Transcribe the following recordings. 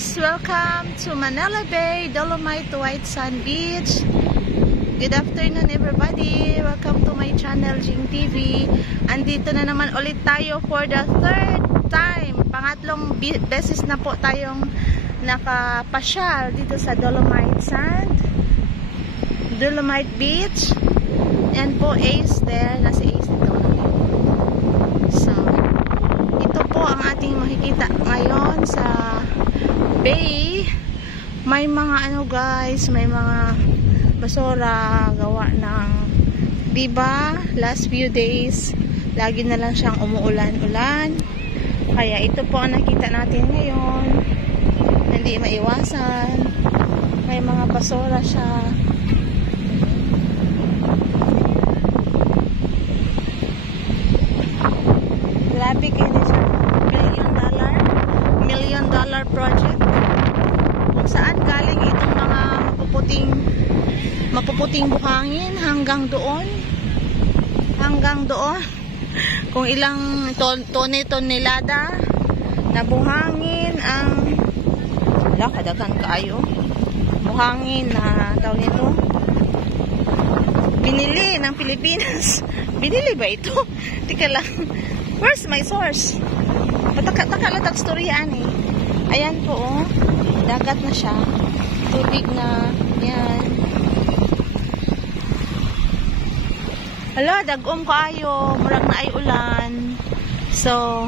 guys! Welcome to Manila Bay, Dolomite White Sand Beach. Good afternoon everybody! Welcome to my channel, Jing TV. Andito na naman ulit tayo for the third time. Pangatlong beses na po tayong nakapasyal dito sa Dolomite Sand, Dolomite Beach. Yan po, Ace there. Nasa Ace ito. So, ito po ang ating makikita ngayon sa bay. May mga ano guys, may mga basura gawa ng, diba, last few days lagi na lang siyang umuulan-ulan. Kaya ito po ang nakita natin ngayon. Hindi maiwasan. May mga basura siya. Grabe kayo siya. $1 million project. Kung saan galing itong mga mapuputing buhangin hanggang doon. Kung ilang tonelada na buhangin ang kadagan kaayo. Buhangin na tawag nito. Binili ng Pilipinas. Binili ba ito? Tika lang. Where's my source? Taka-taka storyaan eh. Ayan po oh. Dagat na siya. Tubig na. Yan. Hala, dagom kaayo. Murag na ay ulan. So,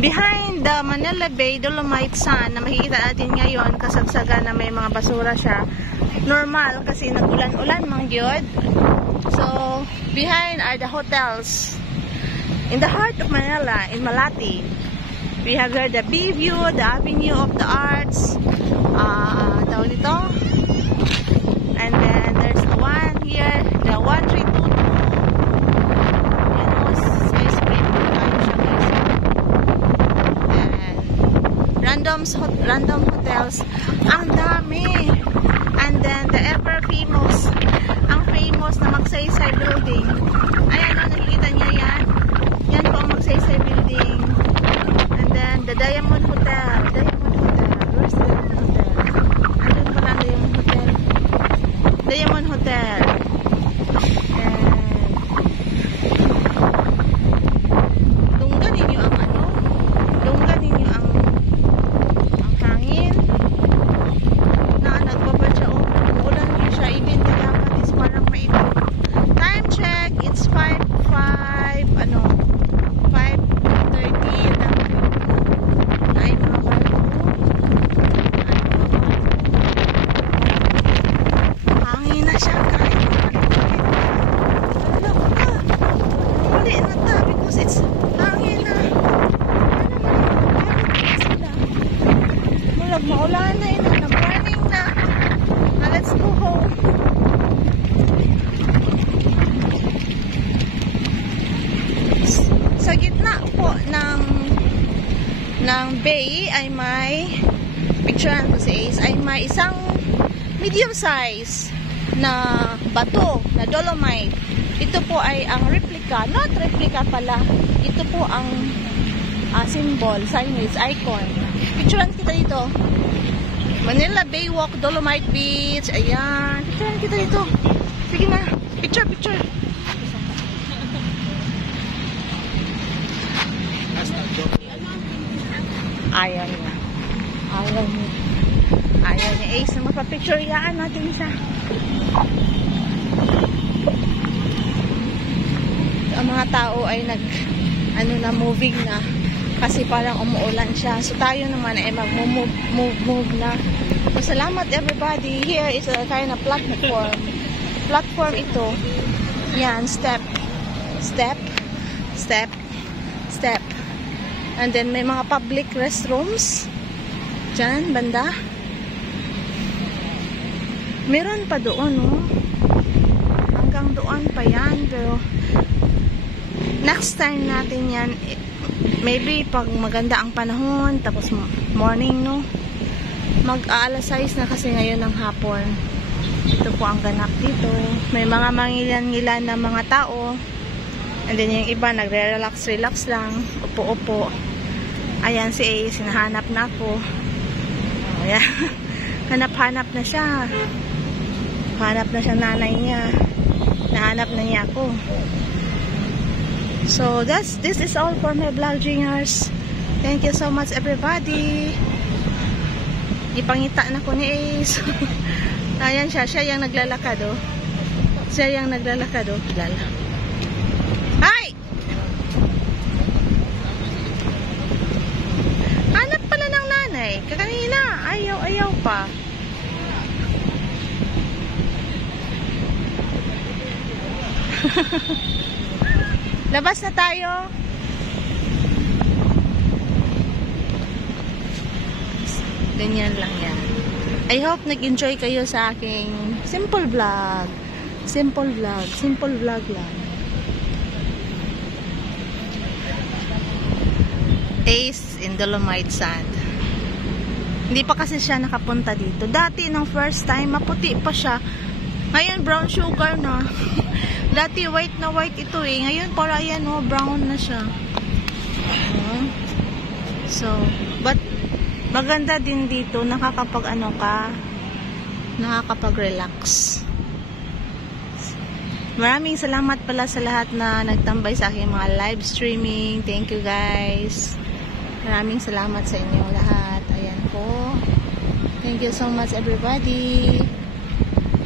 behind the Manila Bay, Dolomite Sand, na makikita natin ngayon, kasagsagan na may mga basura siya. Normal kasi nag-ulan-ulan mga gyud. So, behind are the hotels. In the heart of Manila, in Malati, we have here the Bay View, the Avenue of the Arts, tawag dito. And then there's the one here, the 1322. Yan o, skyscraper tayo siya guys. And random hotels. Ang dami. And then the ever famous, ang famous na Magsaysay building. Ayan o, nakikita niya yan. Yan po ang Magsaysay building. And then the Diamond Hotel. Where's the Diamond Hotel? Andun pala ang Diamond Hotel. Diamond Hotel. And dunggan ninyo ang ano? Dunggan ninyo ang hangin. Nagbabadya o. Ulan niyo siya. Even the dapat is parang maito. Time check. It's 5:30 hangin na siya kahit wala ka huli na ta because it's hangin na mulag maulan na yun na morning na let's go home. Sa gitna po ng bay ay may picturean ko si Ace, ay may isang medium size na bato na dolomite. Ito po ay ang replica, not replica pala. Ito po ang symbol, signage, icon. Picturean kita dito. Manila Bay Walk, Dolomite Beach. Ayan, picturean kita dito. Sige na, picture. Ayaw niya. Ayaw niya. Ace na magpa-picture. Yaan natin isa. Ang mga tao ay moving na. Kasi parang umuulan siya. So tayo naman ay mag-move na. So salamat everybody. Here is a kind of platform. Platform ito. Yan, step. And then may mga public restrooms. Diyan, banda. Meron pa doon, no? Hanggang doon pa yan. Pero, next time natin yan, maybe pag maganda ang panahon, tapos morning, no? Mag-aalas 6 na kasi ngayon ng hapon. Ito po ang ganap dito. May mga mangilan-ngilan na mga tao. And then yung iba, nagre-relax lang. Upo-upo. Ayan si Ace, hinahanap na ako. Ayan. Hanap-hanap na siya. Hanap na siya nanay niya. Nahanap na niya ako. So, this is all for my vlog, Jingers. Thank you so much, everybody. Ipangita na ko ni Ace. Ayan siya. Siya yung naglalakad, oh. Siya yung naglalakad, oh. Lala. Ay! Hanap pala ng nanay. Kanina, ayaw pa. Labas na tayo. Ganyan lang yan. I hope nag-enjoy kayo sa aking simple vlog. Simple vlog lang. Ace in Dolomite Sand. Hindi pa kasi siya nakapunta dito. Dati nung first time, maputi pa siya. Ngayon brown sugar na. Dati white na white ito eh. Ngayon para yan oh, brown na siya. So, but maganda din dito, nakakapag ano ka, nakakapag-relax. Maraming salamat pala sa lahat na nagtambay sa aking mga live streaming. Thank you guys. Maraming salamat sa inyong lahat. Ayan po. Thank you so much everybody.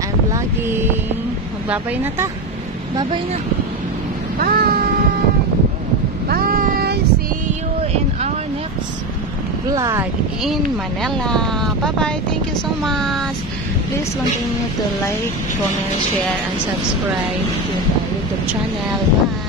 I'm vlogging. Magbabay na ta. Babay na. Bye. Bye. See you in our next vlog in Manila. Bye-bye. Thank you so much. Please continue to like, comment, share, and subscribe to my YouTube channel. Bye.